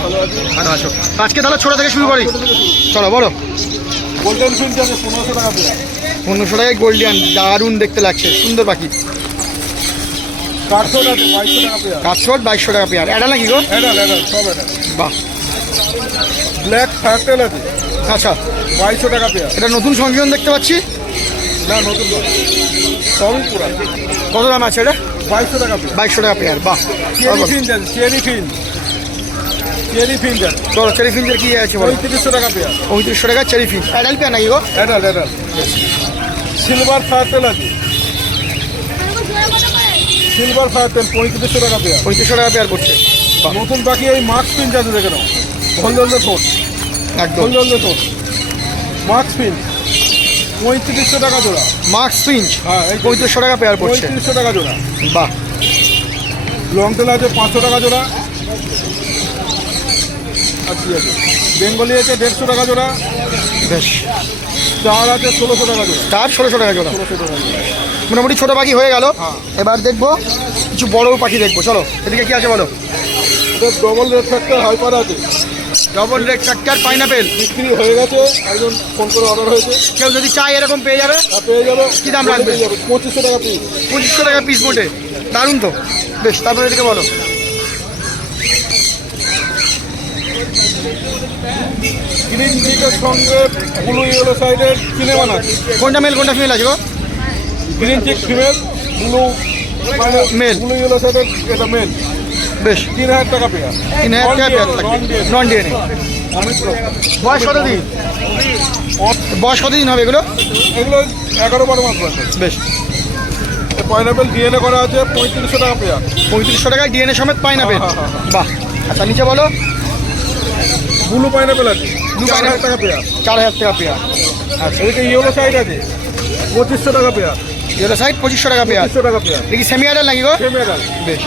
ভালো আছো। আজকে তাহলে ছোটো থেকে শুরু করি, চলো বলো। গোল্ডেন ফিল্ড আছে 1500 টাকা পেয়ার। 1500 টাকায় গোল্ডিয়ান, দারুণ দেখতে লাগছে, সুন্দর পাখি। কাঠশট আছে 2200 টাকা পেয়ার। কাঠশট 2200 টাকা পেয়ার। এটা নাকি গো? অ্যাডাল সব অ্যাডাল। বাহ। ব্ল্যাক ফায়ারটেল আছে আচ্ছা, 2200 টাকা পেয়ার। এটা নতুন সংযোজন দেখতে পাচ্ছি। না নতুন না, সবই পুরা। কত দাম আছে এটা? 2200 টাকা পেয়ার। 2200 টাকা পেয়ার। বাহ, চেরি ফিঞ্চ আছে, চেরি ফিঞ্চ, চেরি ফিঞ্চ আছে, চলো চেরি ফিঞ্চের কি আছে বলো? 3500 টাকা পেয়ার। 3500 টাকা চেরি ফিঞ্চ। অ্যাডাল পেয়ার নাকি গো? Adult adult. সিলভার ফায়ারটেল আছে, সিলভার ফায়ারটেল 3500 টাকা পেয়ার। 3500 টাকা পেয়ার করছে। নতুন পাখি এই মাস্ক পিঞ্চ আছে, দেখে নাও, হলদে ঠোঁট, একদম হলদে ঠোঁট, মাস্ক পিঞ্চ 3500 টাকা জোড়া। মার্কস ফিঞ্চ হ্যাঁ, এই 3500 টাকা পেয়ার পড়ছে। 3500 টাকা জোড়া। বাহ, লং টেল আছে 500 টাকা জোড়া। আর কি আছে, বেঙ্গলি আছে 150 টাকা জোড়া। বেশ। চার আছে 1600 টাকা জোড়া। তার 1600 টাকা জোড়া। 1600 টাকা জোড়া। মোটামুটি ছোটো পাখি হয়ে গেল। হ্যাঁ। এবার দেখবো কিছু বড় পাখি দেখবো, চলো এদিকে কি আছে বলো? ওদের ডবল রেড ফ্যাক্টর হাইপার আছে, ডবল রেড ফ্যাক্টর পাইনাপেল বিক্রি হয়ে গেছে, একজন ফোন করে অর্ডার হয়েছে। কেউ যদি চাই এরকম পেয়ে যাবে। আর পেয়ে যাবে। কি দাম রাখবে? পেয়ে যাবে 2500 টাকা পিস। 2500 টাকা পিস মোটে, দারুণ তো। বেশ, তারপরে এদিকে বলো। গ্রিন চিকের সঙ্গে ব্লু ইয়েলো সাইডের সিনেমান আছে। কোনটা মেল কোনটা ফিমেল আছে গো? Green cheek female, blue Male. Blue yellow সাইডের এটা মেল। বেশ, 3000 টাকা পেয়ার। 3000 টাকা পেয়ার থাকবে। Non DNA. বয়স কতদিন? বয়স কতদিন হবে এগুলো? এগুলো 11-12 মাস বয়স। বেশ, পাইনাপেল ডিএনএ করা আছে 3500 টাকা পেয়ার। 3500 টাকায় ডিএনএ সমেত পাইনাপেল। হ্যাঁ, হ্যাঁ, হ্যাঁ। বাহ, আচ্ছা নিচে বলো। ব্লু পাইনাপেল আছে Blue 4000 pineapple। টাকা পেয়ার। 4000 টাকা পেয়ার। আচ্ছা, এদিকে ইয়েলো সাইড আছে 2500 টাকা পেয়ার। এগুলো সাইড 2500 টাকা পেয়ার। 2500 টাকা পেয়ার। দেখি সেমি আডাল নাকি গো? ক্যামেরাল। বেশ,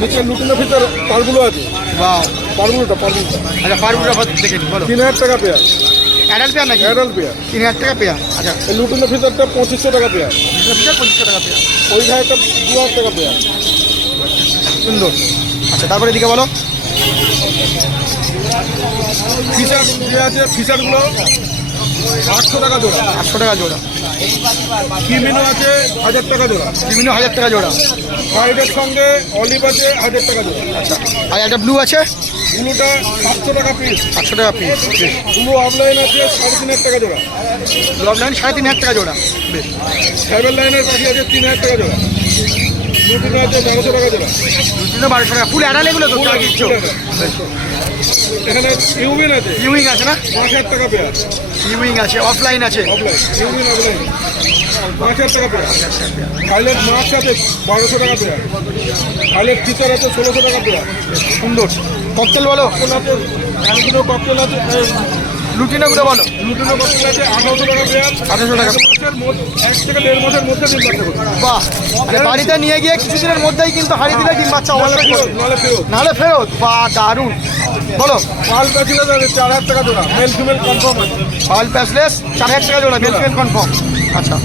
নিচে লুটিনের ভিতরে পারগুলো আছে, বাহ। পারগুলোটা আচ্ছা, পারগুলো দেখে নিই বলো। 3000 টাকা পেয়ার। অ্যাডাল পেয়ার নাকি? Adult pair. 3000 টাকা পেয়ার। আচ্ছা, এই লুটিনের ভিতরটা 2500 টাকা পেয়ার। 2500 টাকা পেয়ার। ওই ধারটা 2000 টাকা পেয়ার। সুন্দর। আচ্ছা, তারপরে এদিকে বলো। ফিশার যে আছে, ফিশারগুলো 800 টাকা জোড়া। 800 টাকা জোড়া। কিমিনো আছে 1000 টাকা জোড়া। বিভিন্ন 1000 টাকা জোড়া। হোয়াইটের সঙ্গে অলিভ আছে 1000 টাকা জোড়া। আচ্ছা, আর একটা ব্লু আছে ব্লুটা 700 টাকা পিস। 800 টাকা পিস। বেশ, ব্লু অফলাইন আছে 3500 টাকা জোড়া। ব্লক লাইন 3500 টাকা জোড়া। বেশ, সাইবার লাইনের পাখি আছে 3000 টাকা জোড়া। লুটিনো আছে 1200 টাকা জোড়া। 1200 টাকা। ফুল অ্যাডাল এগুলো তো যা কিচ্ছু। এখানে ইউবিন আছে ইউইং আছে না? 5000 টাকা পেয়ার। ইউইং আছে, অফলাইন আছে। অফলাইন ইউবিন অফলাইন 5000 টাকা পেয়ার। থাইল্যান্ড মাছ আছে 1200 টাকা পেয়ার। থাইল্যান্ড ফিচার আছে 1600 টাকা পেয়ার। সুন্দর। ককটেল বলো। ককটেল আছে, অ্যালবিনো ককটেল আছে, লুটিনাগুলো বলো। লুটিনো ককটেল আছে 1800 টাকা পেয়ার। 1800 টাকা। 1 থেকে 1.5 মাসের মধ্যে ডিম বাচ্চা করবে। বাহ, মানে বাড়িতে নিয়ে গিয়ে কিছুদিনের মধ্যেই কিন্তু হারিয়ে দিলে ডিম বাচ্চা অবশ্যই করবে। নাহলে ফেরত। নাহলে ফেরত। বাহ, দারুণ। বলো। পাল প্যাচিলে আছে 4000 টাকা জোড়া। মেল ফিমেল কনফার্ম আছে। অল প্যাসলেস 4000 টাকা জোড়া, মেল ফিমেল কনফার্ম। আচ্ছা,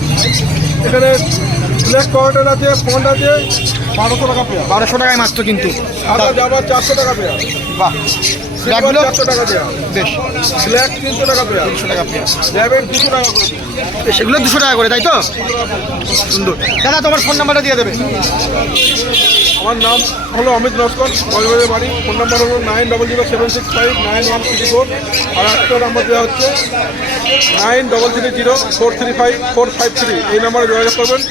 এখানে ব্ল্যাক ককটেল আছে, ফন্ড আছে 1200 টাকা পেয়ার। 1200 টাকায় মাত্র কিন্তু। সাদা জাবা 400 টাকা পেয়ার। বাহ, সিলভার ব্ল্যাকগুলো 400 টাকা পেয়ার। বেশ, ব্ল্যাক 300 টাকা পেয়ার। 300 টাকা পেয়ার। ল্যাবের 200 টাকা করে। সেগুলো 200 টাকা করে, তাই তো? সুন্দর। দাদা, তোমার ফোন নাম্বারটা দিয়ে দেবে। আমার নাম হলো অমিত নস্কর, বজবাজার বাড়ি। ফোন নাম্বার হলো 9007659134। আর একটা নাম্বার দেওয়া হচ্ছে 9330435453। এই নাম্বারে যোগাযোগ করবেন।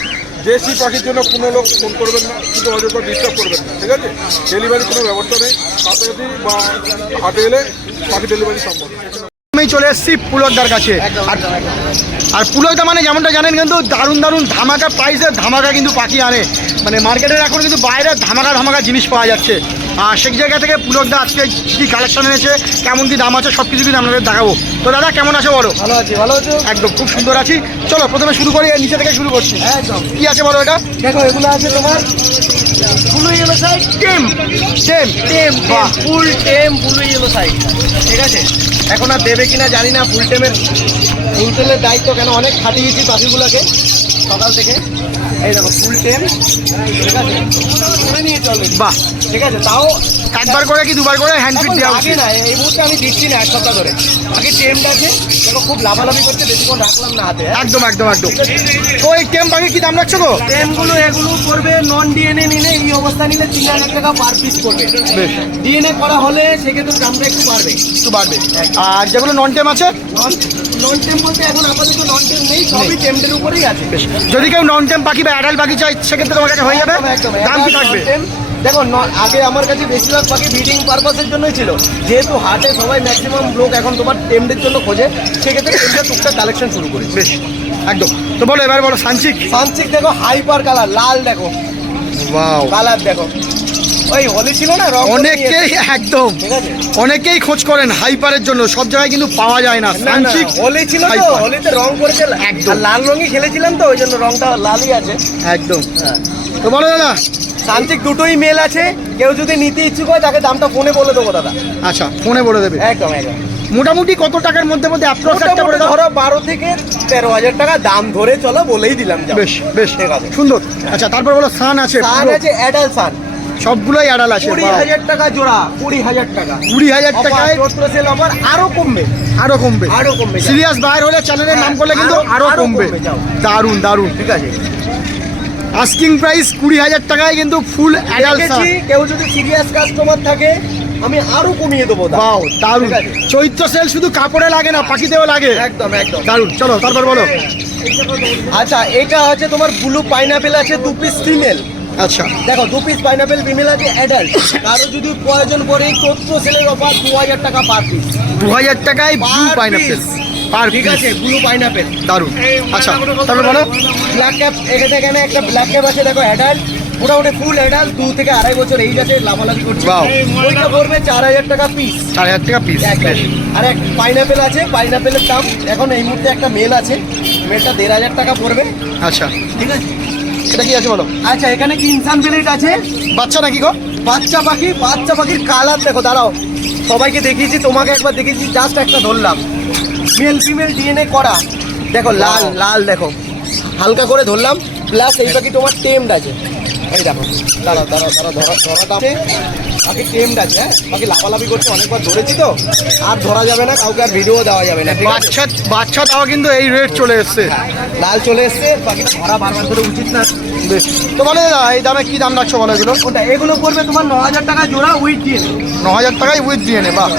দেশি পাখির জন্য কোনো লোক ফোন করবেন না, কিন্তু অযথা ডিস্টার্ব করবেন না, ঠিক আছে? ডেলিভারি কোনো ব্যবস্থা নেই। কাছাকাছি বা হাটে এলে পাখি ডেলিভারি সম্ভব। আমি চলে এসেছি পুলকদার কাছে। আর পুলকদা মানে যেমনটা জানেন কিন্তু দারুণ দারুণ ধামাকা প্রাইসের ধামাকা কিন্তু পাখি আনে। মানে মার্কেটের এখন কিন্তু বাইরে ধামাকা ধামাকা জিনিস পাওয়া যাচ্ছে। আর সেই জায়গা থেকে পুলকদা আজকে কী কালেকশন এনেছে, কেমন কী দাম আছে, সব কিছু কিন্তু আপনাদের দেখাবো। তো দাদা, কেমন আছে বলো? ভালো আছি, ভালো আছো? একদম খুব সুন্দর আছি। চলো প্রথমে শুরু করি, নিচে থেকে শুরু করছি। একদম। কি আছে বলো এটা? দেখো, এগুলো আছে তোমার ব্লু ইয়েলো সাইড টেম। টেম। টেম, বাহ। ফুল টেম ব্লু ইয়েলো সাইড, ঠিক আছে? এখন আর দেবে কিনা জানি না। ফুল টেমের দায়িত্ব, কেন অনেক খাটিয়েছি পাখিগুলোকে। সকাল থেকে। এই দেখো ফুল টেম, ঠিক আছে, করে নিয়ে চলবে। বাহ, ঠিক আছে, তাও একবার করে কি দুবার করে হ্যান্ড ফিট দেওয়া আগে উচিত? না, এই মুহূর্তে আমি দিচ্ছি না, 1 সপ্তাহ ধরে। আগে টেমটা আছে, দেখো খুব লাভালাভি করছে, বেশিক্ষণ রাখলাম না হাতে। একদম একদম একদম। তো এই টেম পাখি কি দাম রাখছো গো? টেমগুলো এগুলো করবে নন ডিএনএ নিলে, এই অবস্থা নিলে 3000 টাকা পার পিস করবে। বেশ, ডিএনএ করা হলে সেক্ষেত্রে দামটা একটু বাড়বে। একটু বাড়বে। আর যেগুলো নন টেম আছে, নন টেম বলতে এখন আপাতত নন টেম নেই, সবই টেমটের উপরেই আছে। যদি কেউ নন টেম পাখি বা অ্যাডাল্ট পাখি চাই সেক্ষেত্রে তোমার কাছে হয়ে যাবে? একদম, দাম কি থাকবে? non-tem, দেখো আগে আমার কাছে বেশিরভাগ পাখি ব্রিডিং পারপাসের জন্যই ছিল, যেহেতু হাটে সবাই ম্যাক্সিমাম লোক এখন তোমার টেমদের জন্য খোঁজে, সেক্ষেত্রে টেমটা টুকটাক কালেকশন শুরু করি। বেশ, একদম। তো বলো এবার বলো সানচিক। সানচিক দেখো হাইপার কালার, লাল দেখো, ওয়াও, কালার দেখো, ওই হোলি ছিল না রং, অনেকেই একদম ঠিক আছে, অনেকেই খোঁজ করেন হাইপারের জন্য, সব জায়গায় কিন্তু পাওয়া যায় না। সানচিক হোলি ছিল তো, hyper। হোলিতে রং করেছে একদম। আর লাল রঙই খেলেছিলাম তো, ওই জন্য রংটা লালই আছে। একদম। তো বলো দাদা। সানচিক দুটোই মেল আছে, কেউ যদি নিতে ইচ্ছুক হয় তাকে দামটা ফোনে বলে দেবো দাদা। আচ্ছা, ফোনে বলে দেবে। একদম একদম। মোটামুটি কত টাকার মধ্যে মধ্যে অ্যাপ্রক্স একটা করে দাও? ধরো 12 থেকে 13,000 টাকা দাম ধরে চলো, বলেই দিলাম। যাও। বেশ বেশ, ঠিক আছে। সুন্দর। আচ্ছা, তারপর বলো সান আছে, সান পুরো আছে, অ্যাডাল্ট সান, সবগুলোই অ্যাডাল আছে। 20,000 টাকা জোড়া, 20,000 টাকা। 20,000 টাকায় চৈত্র সেল অফার, আরো কমবে, আরো কমবে। আরো কমবে। যাও। সিরিয়াস বাইর হলে চ্যানেলের নাম করলে কিন্তু আরো আরো কমবে। যাও। দারুন দারুন। ঠিক আছে, আস্কিং প্রাইস 20,000 টাকায় কিন্তু ফুল অ্যাডাল্ট সান। দেখেছি, কেউ যদি সিরিয়াস কাস্টমার থাকে আমি আরো কমিয়ে দেবো দাম। বাও, দারুন। ঠিক আছে। চৈত্র সেল শুধু কাপড়ে লাগে না, পাখিতেও লাগে। একদম একদম। দারুন। চলো তারপর বলো। আচ্ছা, এটা হচ্ছে তোমার ব্লু পাইনাপেল আছে, 2 পিস ফিমেল। আচ্ছা, দেখো 2 পিস পাইনাপেল ফিমেল আছে, অ্যাডাল্ট। কারো যদি প্রয়োজন পড়ে, চৈত্র সেলের অফার 2,000 টাকা পার পিস। 2000 টাকায় ব্লু Per পাইনাপেল piece। পার ঠিক আছে, ব্লু পাইনাপেল। দারুন। আচ্ছা, তারপর বলো। ব্ল্যাক ক্যাপ, এখানে একটা ব্ল্যাক ক্যাপ আছে, দেখো অ্যাডাল্ট, মোটামুটি ফুল অ্যাডাল্ট, 2 থেকে 2.5 বছর এই আছে, লাভালাভি করছে। Wow। ওইটা পড়বে 4,000 টাকা পিস। 4,000 টাকা পিস। আর এক পাইনাপেল আছে, পাইনাপেলের দাম এখন এই মুহূর্তে একটা মেল আছে, মেলটা 1,500 টাকা পড়বে। আচ্ছা, ঠিক আছে। এটা কি আছে বলো? আচ্ছা, এখানে কিনসান প্লেট আছে, বাচ্চা নাকি গো? বাচ্চা পাখি, বাচ্চা পাখির কালার দেখো, দাঁড়াও, সবাইকে দেখিয়েছি, তোমাকে একবার দেখিয়েছি, জাস্ট একটা ধরলাম, মেল ফিমেল ডিএনএ করা, দেখো লাল লাল, দেখো হালকা করে ধরলাম, প্লাস এই পাখি তোমার টেমড আছে, এই দেখো, দাঁড়াও দাঁড়াও দাঁড়াও, ধরা আছে, পাখি টেমড আছে, হ্যাঁ, পাখি লাফালাফি করছে, অনেকবার ধরেছি তো, আর ধরা যাবে না, কাউকে আর ভিডিও দেওয়া যাবে না। ঠিক আছে? বাচ্চা বাচ্চা তাও কিন্তু এই রেট চলে এসছে। লাল চলে এসছে, পাখিটা ধরা বারবার করে উচিত না। বেশ। তো বলো দাদা, এই দামে কি দাম রাখছো বলো এগুলো? ওটা এগুলো পড়বে তোমার 9,000 টাকা জোড়া উইথ ডিএনএ। 9,000 টাকায় উইথ ডিএনএ। বাহ,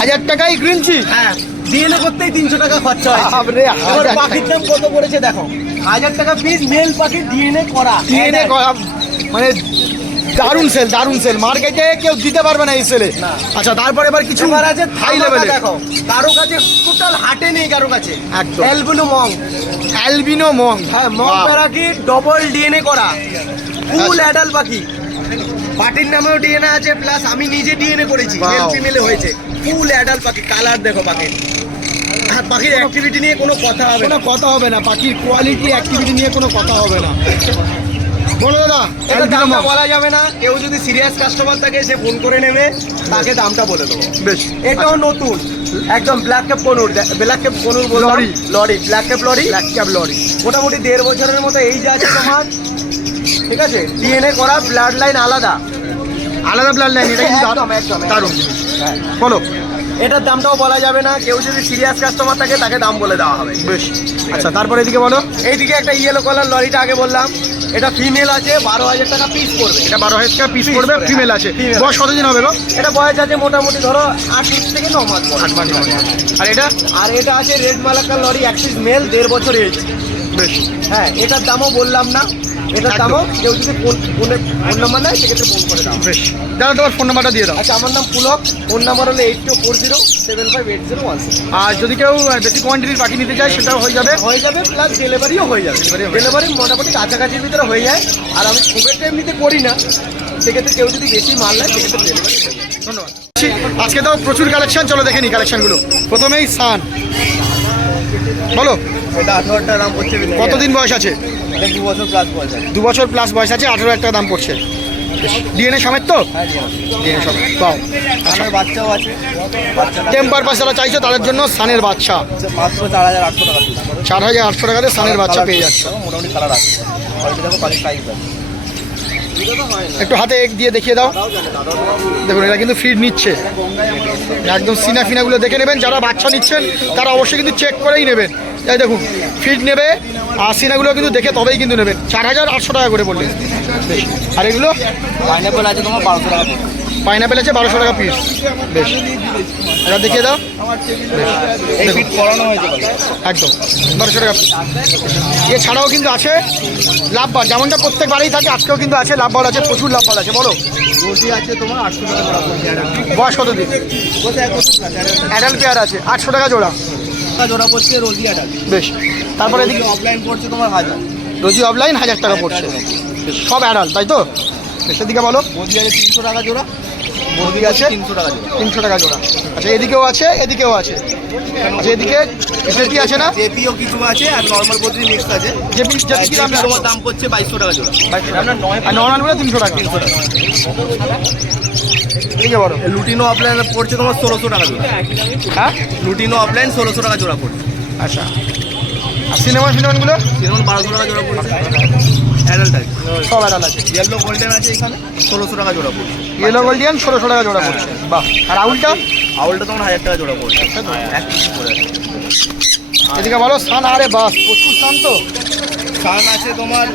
1,000 টাকায় গ্রিন চিক। হ্যাঁ, ডিএনএ করতেই 300 টাকা খরচা হয়। বাপরে, এবার 1000 পাখির দাম কত পড়েছে দেখো, 1,000 টাকা পিস মেল পাখি ডিএনএ করা। ডিএনএ মানে দারুন সেল, দারুন সেল। মার্কেটে কেউ দিতে পারবে না এই সেলে। না। আচ্ছা, তারপর এবার কিছু এবার আছে হাই ধামাকা লেভেলে। দেখো, কারো কাছে টোটাল হাটে নেই, কারো কাছে একদম। অ্যালবিনো মং। অ্যালবিনো মং। হ্যাঁ, মং পাখি ডবল ডিএনএ করা, ফুল অ্যাডাল্ট পাখি, পাটির নামেও ডিএনএ আছে, প্লাস আমি নিজে ডিএনএ করেছি, Wow। মেল ফিমেলে হয়েছে, ফুল অ্যাডাল্ট পাখি, কালার দেখো পাখির, আর পাখির অ্যাক্টিভিটি নিয়ে কোনো কথা হবে না। কোনো কথা হবে না, পাখির কোয়ালিটি অ্যাক্টিভিটি নিয়ে কোনো কথা হবে না। বলো দাদা, এটা অ্যালবিনো দামটা মং। বলা যাবে না, কেউ যদি সিরিয়াস কাস্টমার থাকে সে ফোন করে নেবে, তাকে দামটা বলে দেবো। বেশ। এটাও নতুন, একদম black cap conure, black cap conure বললাম, lory. Lory, black cap lory, black cap lory. মোটামুটি 1.5 বছরের মতো এই যে আছে তোমার, ঠিক আছে, ডিএনএ করা, ব্লাড লাইন আলাদা, আলাদা ব্লাড লাইন, এটা কিন্তু একদম একদম দারুণ। হ্যাঁ। বলো। এটার দামটাও বলা যাবে না, কেউ যদি সিরিয়াস কাস্টমার থাকে তাকে দাম বলে দেওয়া হবে। বেশ। আচ্ছা, তারপর এদিকে বলো। এইদিকে একটা ইয়েলো কালার লরিটা আগে বললাম, এটা ফিমেল আছে, 12,000 টাকা পিস পড়বে। এটা 12,000 টাকা পিস Piece পড়বে, পড়বে, ফিমেল হ্যাঁ, আছে। female বয়স কতদিন হবে গো? এটা বয়স আছে মোটামুটি ধরো 8 থেকে 9 মাস বয়স। 8 মাস হবে। আর এটা? আর এটা আছে রেড মালাক্কার লরি, 1 পিস মেল, 1.5 বছর এজ। বেশ। হ্যাঁ, এটার দামও বললাম না, এটার একদম। দামও কেউ যদি ফোন নাম্বার নেয় সেক্ষেত্রে ফোন করে দাও। বেশ। দাদা, তোমার ফোন নাম্বারটা দিয়ে দাও। আচ্ছা, আমার নাম পুলক, ফোন নাম্বার হলো 8240758016। আর যদি কেউ বেশি কোয়ান্টিটির পাখি নিতে চায় সেটাও হয়ে যাবে। হয়ে যাবে, প্লাস ডেলিভারিও হয়ে যাবে। ডেলিভারি মোটামুটি কাছাকাছির ভিতরে হয়ে যায়, আর আমি খুব একটা এমনিতে করি না, সেক্ষেত্রে কেউ যদি বেশি মাল নেয় সেক্ষেত্রে ডেলিভারি হয়ে যাবে। ধন্যবাদ। আজকে তো প্রচুর কালেকশন, চলো দেখে নিই কালেকশনগুলো। প্রথমেই সান, বলো এটা 18 টাকা দাম পড়ছে। কতদিন বয়স আছে? এটা 2 বছর প্লাস বয়স আছে। 2 বছর প্লাস বয়স আছে, 18,000 টাকা দাম পড়ছে। ডিএনএ সমেত তো? ডিএনএ সমেত। বাহ, আমার বাচ্চাও আছে, বাচ্চাটা টেম্পার পাস যারা চাইছো তাদের জন্য সানের বাচ্চা মাত্র 4,800 টাকা পিস। 4,800 টাকাতে সানের বাচ্চা পেয়ে যাচ্ছে। মোটামুটি কালার আছে, কোয়ালিটি দেখো, কালার সাইজ আছে। একটু হাতে এক দিয়ে দেখিয়ে দাও। দেখুন এরা কিন্তু ফিড নিচ্ছে, একদম সিনা ফিনাগুলো দেখে নেবেন। যারা বাচ্চা নিচ্ছেন তারা অবশ্যই কিন্তু চেক করেই নেবেন। এই দেখুন ফিড নেবে আর সিনাগুলো কিন্তু দেখে তবেই কিন্তু নেবেন। 4,800 টাকা করে বললেন। বেশ, আর এগুলো পাইনাপেল আছে তোমার 1200 টাকা পিস। পাইনাপেল আছে 1200 টাকা পিস। বেশ, এটা দেখিয়ে দাও। এই ফিট করানো হয়েছে বলে। একদম 1200 টাকা পিস। এছাড়াও কিন্তু আছে লাভবার, যেমনটা প্রত্যেক বারেই থাকে আজকেও কিন্তু আছে লাভবার আছে, প্রচুর লাভবার আছে। বলো। রোজি আছে তোমার 800 টাকা জোড়া পড়ছে। বয়স কত দিন? অ্যাডাল্ট পেয়ার আছে 800 টাকা জোড়া। জোড়া পড়ছে রোজি অ্যাডাল। বেশ, তারপরে এদিকে অফলাইন পড়ছে তোমার 1000। রোজি অফলাইন 1000 টাকা পড়ছে। সব অ্যাডাল্ট তাই তো? সেদিকে বলো। মোদি আছে 300 টাকা জোড়া। মোদি আছে 300 টাকা জোড়া। 300 টাকা জোড়া। আচ্ছা এদিকেও আছে, এদিকেও আছে। আচ্ছা এদিকে জেপি আছে না? জেপিও কিছু আছে আর নরমাল বদ্রি মিক্স আছে। জেপি কি দাম? তোমার দাম পড়ছে 2200 টাকা জোড়া। আর নর্মালগুলো 300 টাকা। এদিকে বলো। লুটিনো অফলাইন পড়ছে তোমার 1600 টাকা জোড়া। হ্যাঁ, লুটিনো অফলাইন 1600 টাকা জোড়া পড়ছে। আচ্ছা। আর সিনেমানগুলো যেমন 1200 টাকা জোড়া পড়ছে। অ্যাডাল্ট আছে, সব অ্যাডাল্ট আছে। ইয়েলো গোল্ডেন আছে এখানে 1600 টাকা জোড়া পড়ছে। ইয়েলো গোল্ডিয়ান 1600 টাকা জোড়া পড়ছে। বাহ, আর আউলটা? আউলটা তোমার 1000 টাকা জোড়া পড়ছে। এক পিস করে আছে। এদিকে বলো। সান, আরে বাস প্রচুর সান তো। সান আছে তোমার,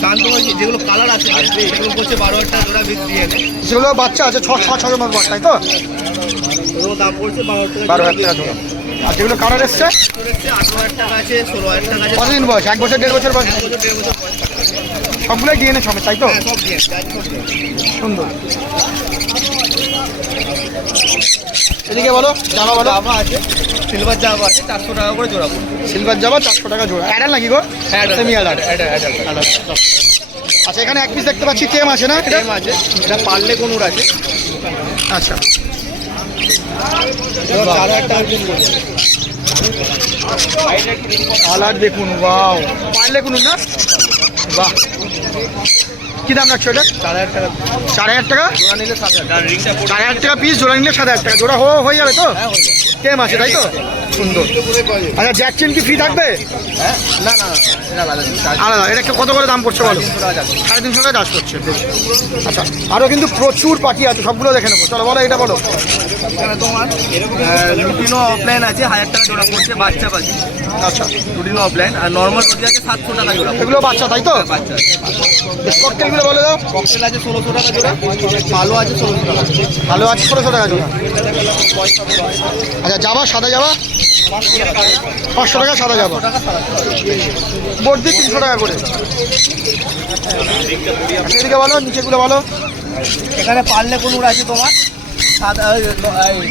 সান তোমার যেগুলো কালার আছে সেগুলো পড়ছে 12,000 টাকা জোড়া বিক্রি আছে। যেগুলো বাচ্চা আছে 6 মাস বয়স তাই তো? ওগুলো দাম পড়ছে 12,000 টাকা। 12,000 টাকা জোড়া। আর যেগুলো কালার এসছে 18,000 টাকা আছে, 16,000 টাকা আছে। কতদিন বয়স? 1 বছর 1.5 বছর বয়স? 1 বছর 1.5 বছর বয়স। সবগুলোই ডিএনএ সমেত তাই তো? হ্যাঁ, সব দিয়ে সব দিয়ে। সুন্দর। এদিকে বলো। জামা বলো। জামা আছে, সিলভার জামা আছে 400 টাকা করে জোড়া পড়ছে। সিলভার জামা 400 টাকা জোড়া। অ্যাডাল নাকি গো? হ্যাঁ, সেমি অ্যাডাল। অ্যাডাল্ট। আচ্ছা এখানে এক পিস দেখতে পাচ্ছি টেম আছে না? এটা টেম আছে, এটা পারলে কোনুর আছে। আচ্ছা। 4,000 টাকা কিলো পড়ছে। কালার দেখুন, ওয়াও। পারলে কোন না? বাহ, কি দাম রাখছো এটা? 4,000 টাকা 4,000 টাকা জোড়া নিলে 7,000 আর রিংটা পড়ছে। 4,000 টাকা পিস, জোড়া নিলে 7,000 টাকা জোড়া হয়ে যাবে তো? হ্যাঁ, হয়ে যাবে। টেম আছে তাই তো? সুন্দর। আচ্ছা জ্যাক চেন কি ফ্রি থাকবে? হ্যাঁ, না না এটা আলাদা আলাদা। এটা কত করে দাম পড়ছে বলো? 300 টাকা যাবে। 350 টাকা চার্জ করছে। বেশ। আচ্ছা আরও কিন্তু প্রচুর পাখি আছে, সবগুলো দেখে নেবো। চলো বলো, এটা বলো। এখানে তোমার লুটিনো অফলাইন আছে 1000 টাকা জোড়া পড়ছে, বাচ্চা পাখি। আচ্ছা, লুটিনো অফলাইন আর নর্মাল রোজি আছে 700 টাকা জোড়া পড়ছে। এগুলো বাচ্চা তাই তো? বাচ্চা ককটেলগুলো বলে দাও। ককটেল আছে 1600 টাকা জোড়া, ভালো আছে 1600 টাকা। ভালো আছে 1600 টাকা জোড়া। আচ্ছা যাবা, সাদা যাবা 500 টাকা, সাদা যাবা বর্দি 300 টাকা করে। এদিকে বলো, নিচেগুলো বলো। এখানে পারলে কোনুর আছে তোমার সাদা,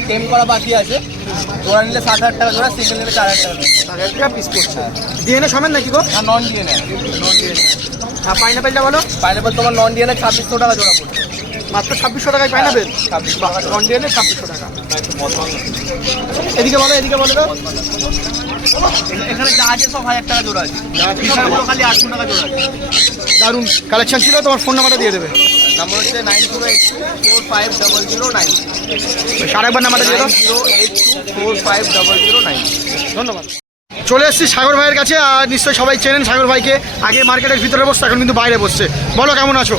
টেম করা বাকি আছে। জোড়া নিলে 7,000 টাকা জোড়া, সিঙ্গেল নিলে 4,000 টাকা। 4,000 টাকা পিস করছে। ডিএনএ সমেত নাকি গো? আর নন ডিএনএ। আর পাইনাপেলটা বলো। পাইনাপেল তোমার নন ডিএনএ 2600 টাকা জোড়া পড়ছে। মাত্র 2600 টাকায় পাইনাপেল। 2600 নন ডিএনএ 2600 টাকা। এদিকে বলো, এদিকে বলো তো। এখানে যা আছে সব 1000 টাকা জোড়া আছে। ফিশারগুলো খালি 800 টাকা জোড়া আছে। দারুণ কালেকশন ছিল। তোমার ফোন নাম্বারটা দিয়ে দেবে। নাম্বার হচ্ছে 9082450009। আরেকবার নাম্বারটা দিয়ে দাও। 9082450009। ধন্যবাদ। চলে এসেছি সাগর ভাইয়ের কাছে। আর নিশ্চয়ই সবাই চেনেন সাগর ভাইকে। আগে মার্কেটের ভিতরে বসতো, এখন কিন্তু বাইরে বসছে। বলো কেমন আছো?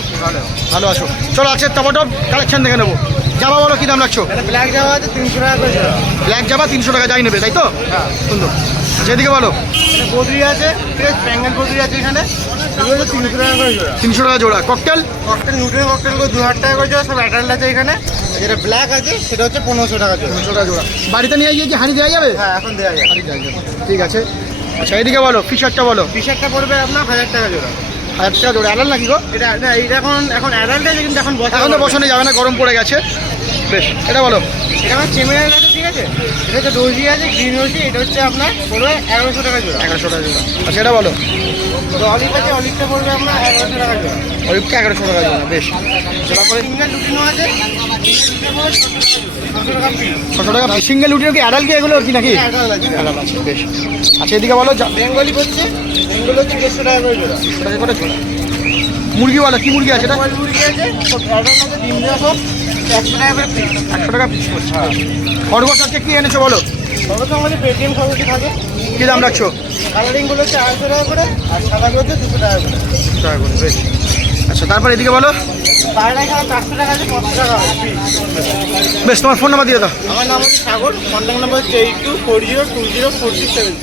ভালো আছো। চলো আছে টপটপ কালেকশন দেখে নেবো। জামা বলো, কী দাম রাখছো? ব্ল্যাক জামা আছে 300 টাকা করে জোড়া। ব্ল্যাক জামা 300 টাকা যাই নেবে তাই তো? হ্যাঁ, সুন্দর। সেদিকে বলো। বদ্রি আছে, বেঙ্গল বদ্রি আছে এখানে। এগুলো হচ্ছে 300 টাকা করে জোড়া। 300 টাকা জোড়া। ককটেল ককটেল নিউট্রিন ককটেলগুলো 2000 টাকা করে জোড়া, সব অ্যাডাল্ট আছে এখানে। যেটা ব্ল্যাক আছে সেটা হচ্ছে 1500 টাকা জোড়া। 300 টাকা জোড়া। বাড়িতে নিয়ে গিয়ে কি হানি দেওয়া যাবে? হ্যাঁ, এখন দেওয়া যায়। হানি দেওয়া যাবে, ঠিক আছে। আচ্ছা এদিকে বলো, ফিশারটা বলো। টি-শার্টটা পড়বে আপনার 1000 টাকা জোড়া। 1000 টাকা জোড়া। অ্যাডাল নাকি গো? এটা না, এটা এখন অ্যাডাল্ট আছে কিন্তু এখন বসা এখন তো বসানো যাবে না, গরম পড়ে গেছে। বেশ, এটা বলো। এটা আমার চেমিনার আছে, ঠিক আছে। এটা হচ্ছে রোজি আছে, গ্রিন রোজি। এটা হচ্ছে আপনার পড়বে 1100 টাকা জোড়া। 1100 টাকা জোড়া। আচ্ছা এটা বলো। অলিভ আছে, অলিভটা পড়বে আপনার 1100 টাকা জোড়া। ওইটা 1100 টাকা জোড়া। বেশ। তারপরে সিঙ্গেল লুটিনো আছে 600 টাকা পিস। 600 টাকা। সিঙ্গেল লুটিনো কি অ্যাডাল কি এগুলো কি নাকি? অ্যাডাল্ট আছে। অ্যাডাল আছে। বেশ। আচ্ছা এদিকে বলো। বেঙ্গলি হচ্ছে, বেঙ্গল হচ্ছে 150 টাকা করে জোড়া। 100 টাকা করে জোড়া। মুরগিওয়ালা কি মুরগি আছে এটা? কোয়েল মুরগি আছে, সব অ্যাডাল আছে, ডিম দেওয়া সব 100 টাকা করে পিস। 100 টাকা পিস করছে। খরগোশ আজকে কি এনেছো বলো? সর্বোচ্চ আমাদের পেটিএম খরচ থাকে। কি দাম রাখছো? কালারিংগুলো হচ্ছে 250 টাকা করে, আর সাদাগুলো হচ্ছে 200 টাকা করে। বেশ। আচ্ছা, তারপর এদিকে বলো। পায়রা এখানে 400 টাকা আছে, 500 টাকা পিস। বেশ, তোমার ফোন নাম্বার দিয়ে দাও। আমার নাম হচ্ছে সাগর, কন্ট্যাক্ট নাম্বার হচ্ছে 8240204676।